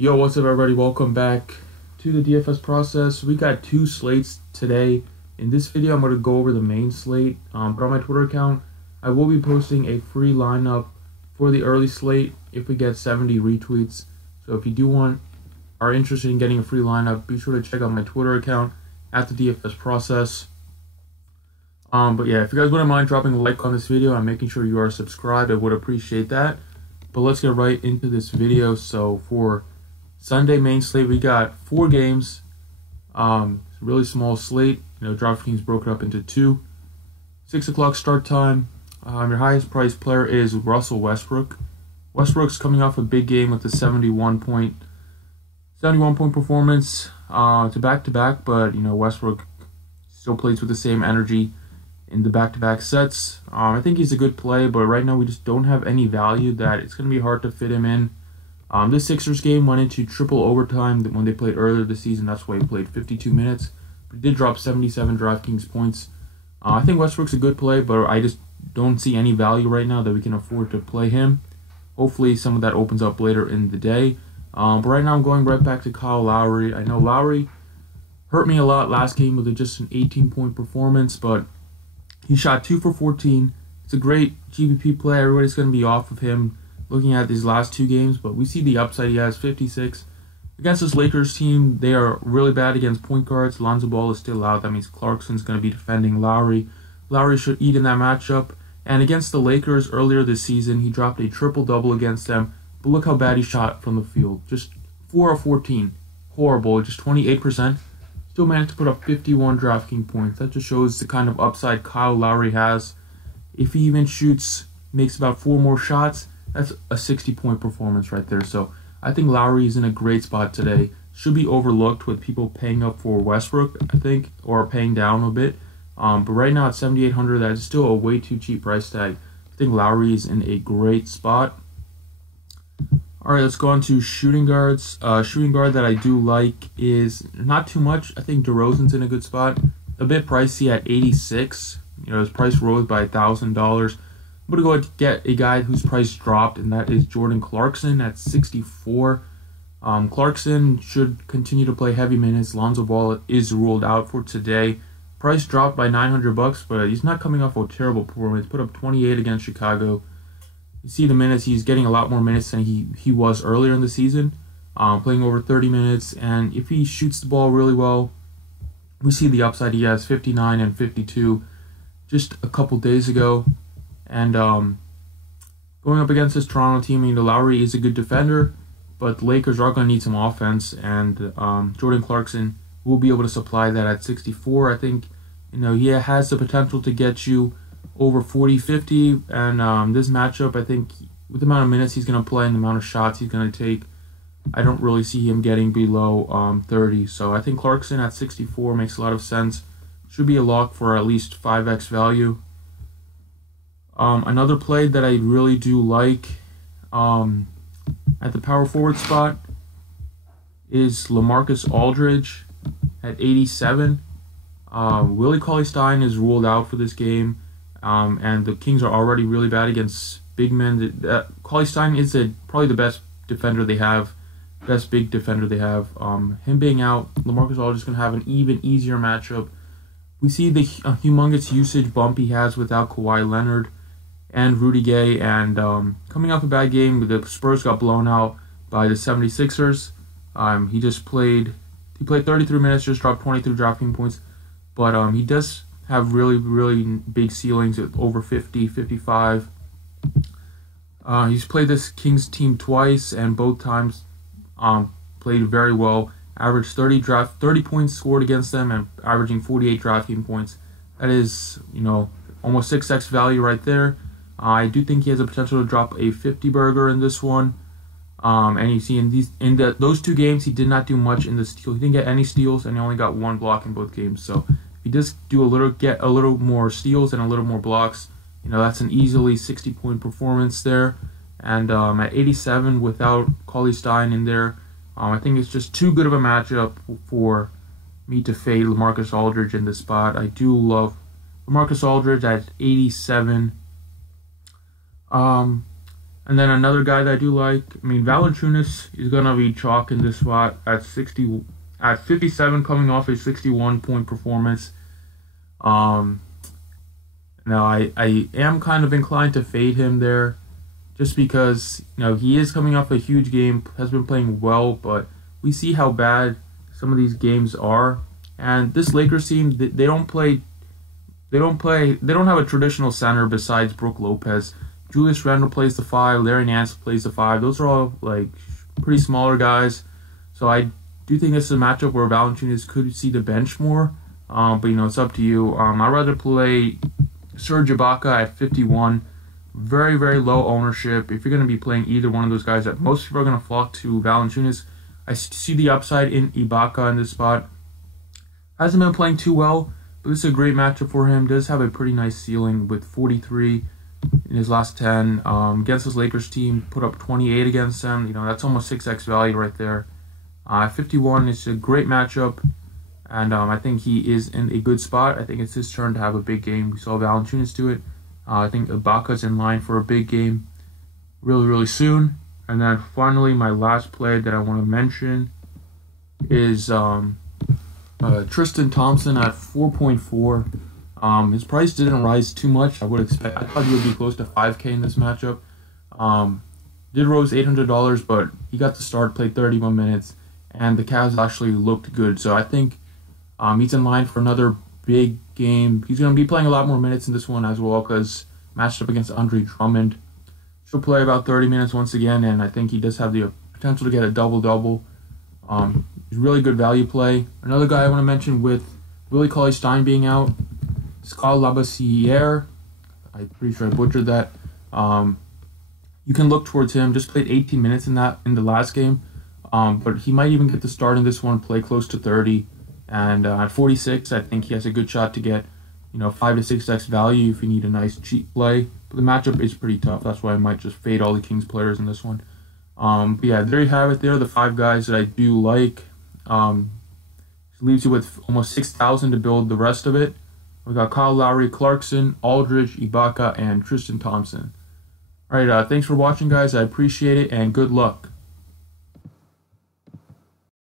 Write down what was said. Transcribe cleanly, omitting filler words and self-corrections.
Yo, what's up everybody? Welcome back to the DFS process. We got two slates today. In this video, I'm going to go over the main slate. But on my Twitter account, I will be posting a free lineup for the early slate if we get 70 retweets. So if you are interested in getting a free lineup, be sure to check out my Twitter account at the DFS process. But yeah, if you guys wouldn't mind dropping a like on this video and making sure you are subscribed, I would appreciate that. But let's get right into this video. So for Sunday main slate, we got 4 games. It's a really small slate. DraftKings broke it up into 2. 6 o'clock start time. Your highest priced player is Russell Westbrook. Westbrook's coming off a big game with a 71 point performance. It's a back-to-back, but Westbrook still plays with the same energy in the back-to-back sets. I think he's a good play, but right now we just don't have any value that it's going to be hard to fit him in. This Sixers game went into triple overtime when they played earlier this season. That's why he played 52 minutes. But he did drop 77 DraftKings points. I think Westbrook's a good play, but I just don't see any value right now that we can afford to play him. Hopefully some of that opens up later in the day. But right now I'm going right back to Kyle Lowry. I know Lowry hurt me a lot last game with just an 18-point performance, but he shot 2 for 14. It's a great GPP play. Everybody's going to be off of him looking at these last 2 games, but we see the upside. He has 56. Against this Lakers team, they are really bad against point guards. Lonzo Ball is still out. That means Clarkson's going to be defending Lowry. Lowry should eat in that matchup. And against the Lakers earlier this season, he dropped a triple-double against them. But look how bad he shot from the field. Just 4 of 14. Horrible. Just 28%. Still managed to put up 51 DraftKings points. That just shows the kind of upside Kyle Lowry has. If he even makes about 4 more shots, that's a 60-point performance right there. So I think Lowry is in a great spot today. Should be overlooked with people paying up for Westbrook, I think, or paying down a bit. But right now at 7,800, that is still a way too cheap price tag. I think Lowry is in a great spot. All right, let's go on to shooting guards. Shooting guard that I do like is not too much. I think DeRozan's in a good spot. A bit pricey at 86. His price rose by $1,000. I'm going to go ahead and get a guy whose price dropped, and that is Jordan Clarkson at 64. Clarkson should continue to play heavy minutes. Lonzo Ball is ruled out for today. Price dropped by $900, but he's not coming off a terrible performance. Put up 28 against Chicago. You see the minutes. He's getting a lot more minutes than he was earlier in the season, playing over 30 minutes. And if he shoots the ball really well, we see the upside. He has 59 and 52 just a couple days ago. And going up against this Toronto team, Lowry is a good defender, but the Lakers are going to need some offense, and Jordan Clarkson will be able to supply that at 64. I think he has the potential to get you over 40, 50, and this matchup, I think with the amount of minutes he's going to play and the amount of shots he's going to take, I don't really see him getting below 30. So I think Clarkson at 64 makes a lot of sense. Should be a lock for at least 5x value. Another play that I really do like at the power forward spot is LaMarcus Aldridge at 87. Willie Cauley-Stein is ruled out for this game, and the Kings are already really bad against big men. Cauley-Stein is probably the best defender they have, best big defender they have. Him being out, LaMarcus Aldridge is going to have an even easier matchup. We see the humongous usage bump he has without Kawhi Leonard and Rudy Gay, and coming off a bad game, the Spurs got blown out by the 76ers. He played 33 minutes, just dropped 23 DraftKings points, but he does have really, really big ceilings at over 50, 55. He's played this Kings team twice, and both times played very well. Averaged 30 points scored against them, and averaging 48 DraftKings points. That is, almost 6x value right there. I do think he has a potential to drop a 50 burger in this one. And you see in those 2 games, he did not do much in the steal. He didn't get any steals, and he only got 1 block in both games. So if he does get a little more steals and a little more blocks, that's an easily 60-point performance there. And at 87 without Cauley-Stein in there, I think it's just too good of a matchup for me to fade LaMarcus Aldridge in this spot. I do love LaMarcus Aldridge at 87. And then another guy that I do like, I mean, Valanciunas is gonna be chalk in this spot at 57, coming off a 61-point performance. Now I am kind of inclined to fade him there, just because he is coming off a huge game, has been playing well, but we see how bad some of these games are. And this Lakers team, they don't have a traditional center besides Brook Lopez. Julius Randle plays the 5, Larry Nance plays the 5. Those are all like pretty smaller guys. So I do think this is a matchup where Valanciunas could see the bench more. But it's up to you. I'd rather play Serge Ibaka at 51. Very, very low ownership. If you're going to be playing either one of those guys, that most people are going to flock to Valanciunas. I see the upside in Ibaka in this spot. Hasn't been playing too well, but this is a great matchup for him. Does have a pretty nice ceiling with 43 in his last 10. Against this Lakers team, put up 28 against them. That's almost 6x value right there. 51 is a great matchup, and I think he is in a good spot. I think it's his turn to have a big game. We saw Valanciunas do it. I think Ibaka's in line for a big game really, really soon. And then finally, my last play that I want to mention is Tristan Thompson at 4.4. His price didn't rise too much. I thought he would be close to 5K in this matchup. Did rose $800, but he got to start, played 31 minutes, and the Cavs actually looked good. So I think he's in line for another big game. He's going to be playing a lot more minutes in this one as well, because matched up against Andre Drummond. He'll play about 30 minutes once again, and I think he does have the potential to get a double-double. He's a really good value play. Another guy I want to mention with Willie Cauley-Stein being out, Skal Labissière. I'm pretty sure I butchered that. You can look towards him. Just played 18 minutes in the last game, but he might even get the start in this one, play close to 30. And at 46, I think he has a good shot to get 5 to 6x value if you need a nice cheap play. But the matchup is pretty tough. That's why I might just fade all the Kings players in this one. But yeah, there you have it. There are the 5 guys that I do like. Leaves you with almost 6,000 to build the rest of it. We got Kyle Lowry, Clarkson, Aldridge, Ibaka, and Tristan Thompson. All right, thanks for watching, guys. I appreciate it, and good luck.